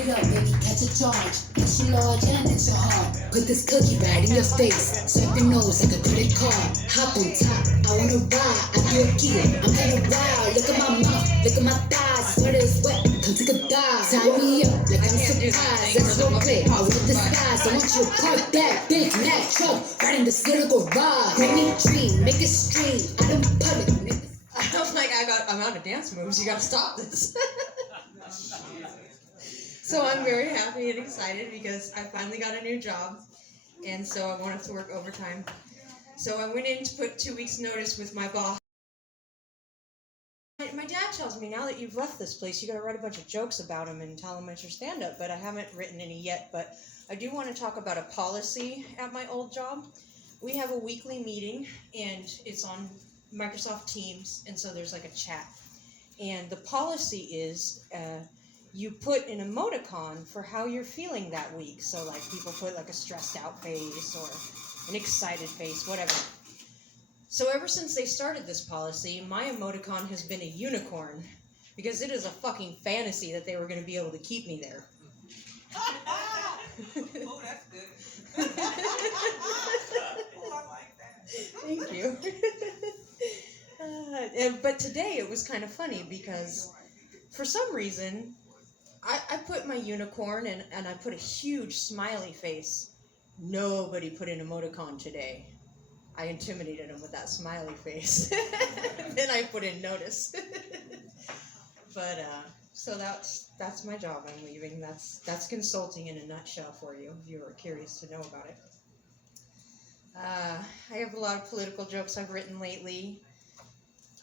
it up, baby, catch a charge. Extra large and extra hard. Put this cookie right in your face. Swipe your nose like a credit card. Hop on top, I wanna ride. I do a gear, I'm kinda wild. Look at my mouth, look at my thighs. Sweater is wet, come take a dive. Tie me up like I'm surprised. Let's go play, I with the skies. I want you to park that big Mac truck right in this little garage. Make me dream, make it stream. I don't public. I'm like, I'm out of dance moves. You gotta stop this. So I'm very happy and excited because I finally got a new job, and so I won't have to work overtime. So I went in to put 2 weeks' notice with my boss. My dad tells me, now that you've left this place, you gotta write a bunch of jokes about him and tell him it's your stand-up, but I haven't written any yet. But I do want to talk about a policy at my old job. We have a weekly meeting, and it's on Microsoft Teams, and so there's like a chat. And the policy is you put an emoticon for how you're feeling that week. So like people put like a stressed out face or an excited face, whatever. So ever since they started this policy, my emoticon has been a unicorn, because it is a fucking fantasy that they were going to be able to keep me there. Oh, that's good. Oh, I like that. Thank you. But today it was kind of funny because for some reason I put my unicorn and I put a huge smiley face. Nobody put an emoticon today. I intimidated them with that smiley face. Then I put in notice. But so that's my job. I'm leaving. That's consulting in a nutshell for you if you were curious to know about it. I have a lot of political jokes I've written lately.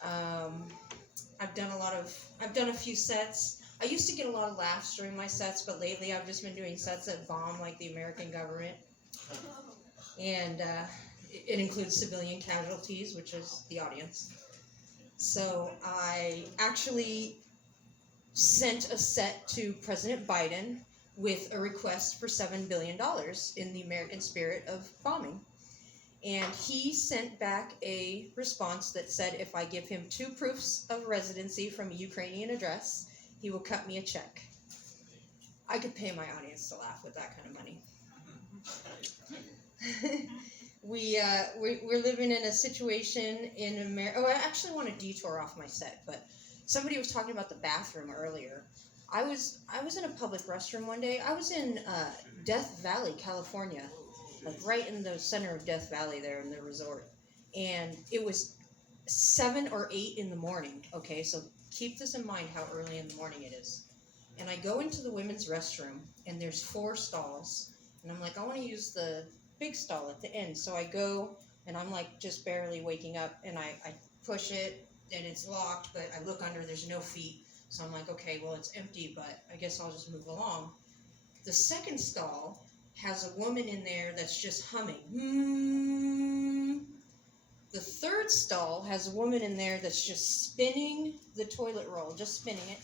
I've done a few sets. I used to get a lot of laughs during my sets, but lately I've just been doing sets that bomb like the American government. And it includes civilian casualties, which is the audience. So I actually sent a set to President Biden with a request for $7 billion in the American spirit of bombing. And he sent back a response that said if I give him 2 proofs of residency from a Ukrainian address, he will cut me a check. I could pay my audience to laugh with that kind of money. We're living in a situation in America. Oh, I actually want to detour off my set, but somebody was talking about the bathroom earlier. I was in a public restroom one day. I was in Death Valley, California, like right in the center of Death Valley there in the resort. And it was 7 or 8 in the morning. Okay, so keep this in mind how early in the morning it is. And I go into the women's restroom, and there's 4 stalls. And I'm like, I want to use the big stall at the end. So I go, and I'm like just barely waking up, and I push it, and it's locked, but I look under, there's no feet. So I'm like, okay, well, it's empty, but I guess I'll just move along. The second stall has a woman in there that's just humming. The third stall has a woman in there that's just spinning the toilet roll, just spinning it.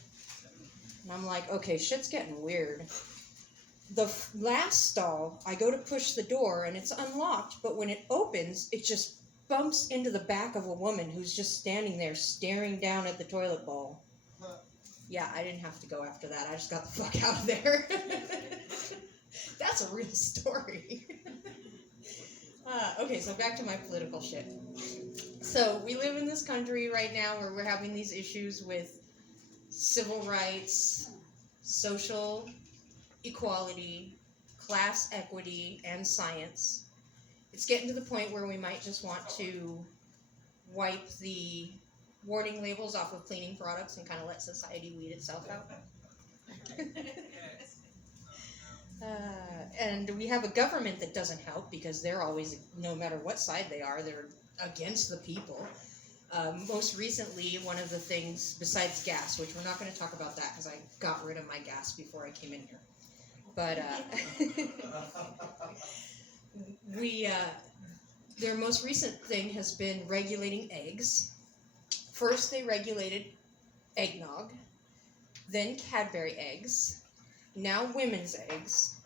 And I'm like, okay, shit's getting weird. The last stall, I go to push the door, and it's unlocked, but when it opens, it just bumps into the back of a woman who's just standing there staring down at the toilet bowl. Yeah, I didn't have to go after that. I just got the fuck out of there. That's a real story. Okay, so back to my political shit. So we live in this country right now where we're having these issues with civil rights, social equality, class equity, and science. It's getting to the point where we might just want to wipe the warning labels off of cleaning products and kind of let society weed itself out. And we have a government that doesn't help because they're always, no matter what side they are, they're against the people. Most recently, one of the things, besides gas, which we're not going to talk about that because I got rid of my gas before I came in here. But their most recent thing has been regulating eggs. First, they regulated eggnog, then Cadbury eggs, now women's eggs.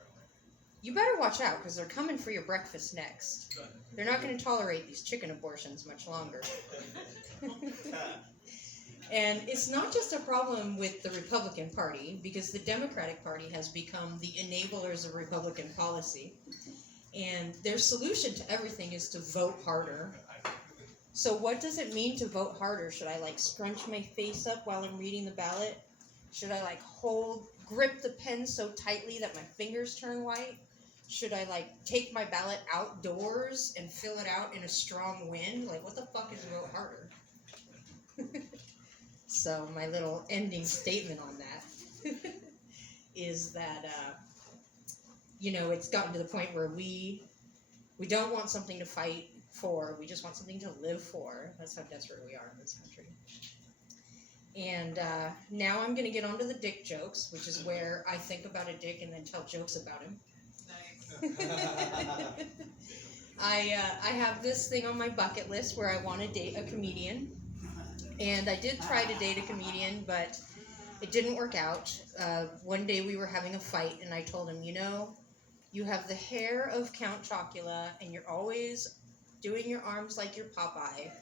You better watch out because they're coming for your breakfast next. They're not going to tolerate these chicken abortions much longer. And it's not just a problem with the Republican Party, because the Democratic Party has become the enablers of Republican policy. And their solution to everything is to vote harder. So what does it mean to vote harder? Should I like scrunch my face up while I'm reading the ballot? Should I like grip the pen so tightly that my fingers turn white? Should I like take my ballot outdoors and fill it out in a strong wind? Like, what the fuck is vote harder? So my little ending statement on that is that, it's gotten to the point where we don't want something to fight for, we just want something to live for. That's how desperate we are in this country. And now I'm going to get onto the dick jokes, which is where I think about a dick and then tell jokes about him. Nice. I have this thing on my bucket list where I want to date a comedian. And I did try to date a comedian, but it didn't work out. One day we were having a fight, and I told him, you have the hair of Count Chocula, and you're always doing your arms like you're Popeye.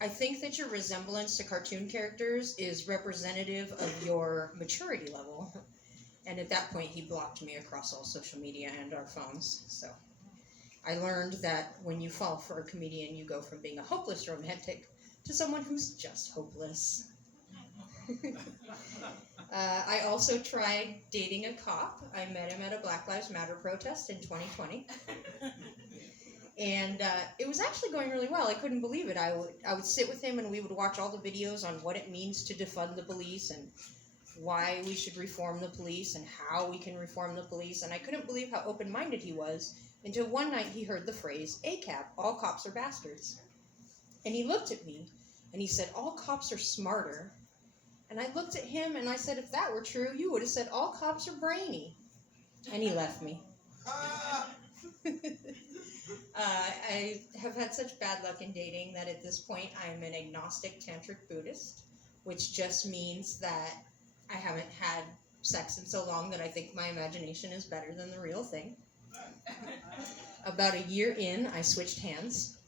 I think that your resemblance to cartoon characters is representative of your maturity level. And at that point, he blocked me across all social media and our phones. So I learned that when you fall for a comedian, you go from being a hopeless romantic to someone who's just hopeless. I also tried dating a cop. I met him at a Black Lives Matter protest in 2020. And it was actually going really well. I couldn't believe it. I would sit with him and we would watch all the videos on what it means to defund the police and why we should reform the police and how we can reform the police. And I couldn't believe how open-minded he was until one night he heard the phrase, ACAB, all cops are bastards. And he looked at me and he said, all cops are smarter. And I looked at him and I said, if that were true, you would have said all cops are brainy. And he left me. I have had such bad luck in dating that at this point I'm an agnostic tantric Buddhist, which just means that I haven't had sex in so long that I think my imagination is better than the real thing. About a year in, I switched hands.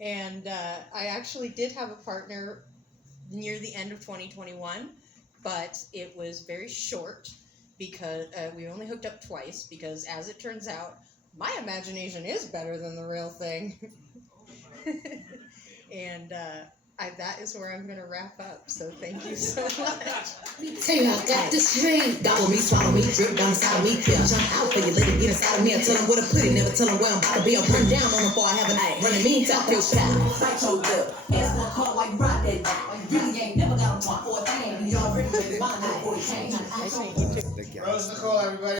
And I actually did have a partner near the end of 2021, but it was very short because we only hooked up twice because, as it turns out, my imagination is better than the real thing. And that is where I'm going to wrap up, so thank you so much. Tell you I got this dream. Gobble me, swallow me, drip down inside of me. Yeah, jump out for you, let it get inside of me. I tell them where to put it, never tell them where I'm about to be. I'll run down on them before I have a night. Running me, talk your style. Fight your up. Ask for a call while you rock that night. While you really ain't never got a one for a thing. You already made it mine before you change. Rose Nicole, everybody.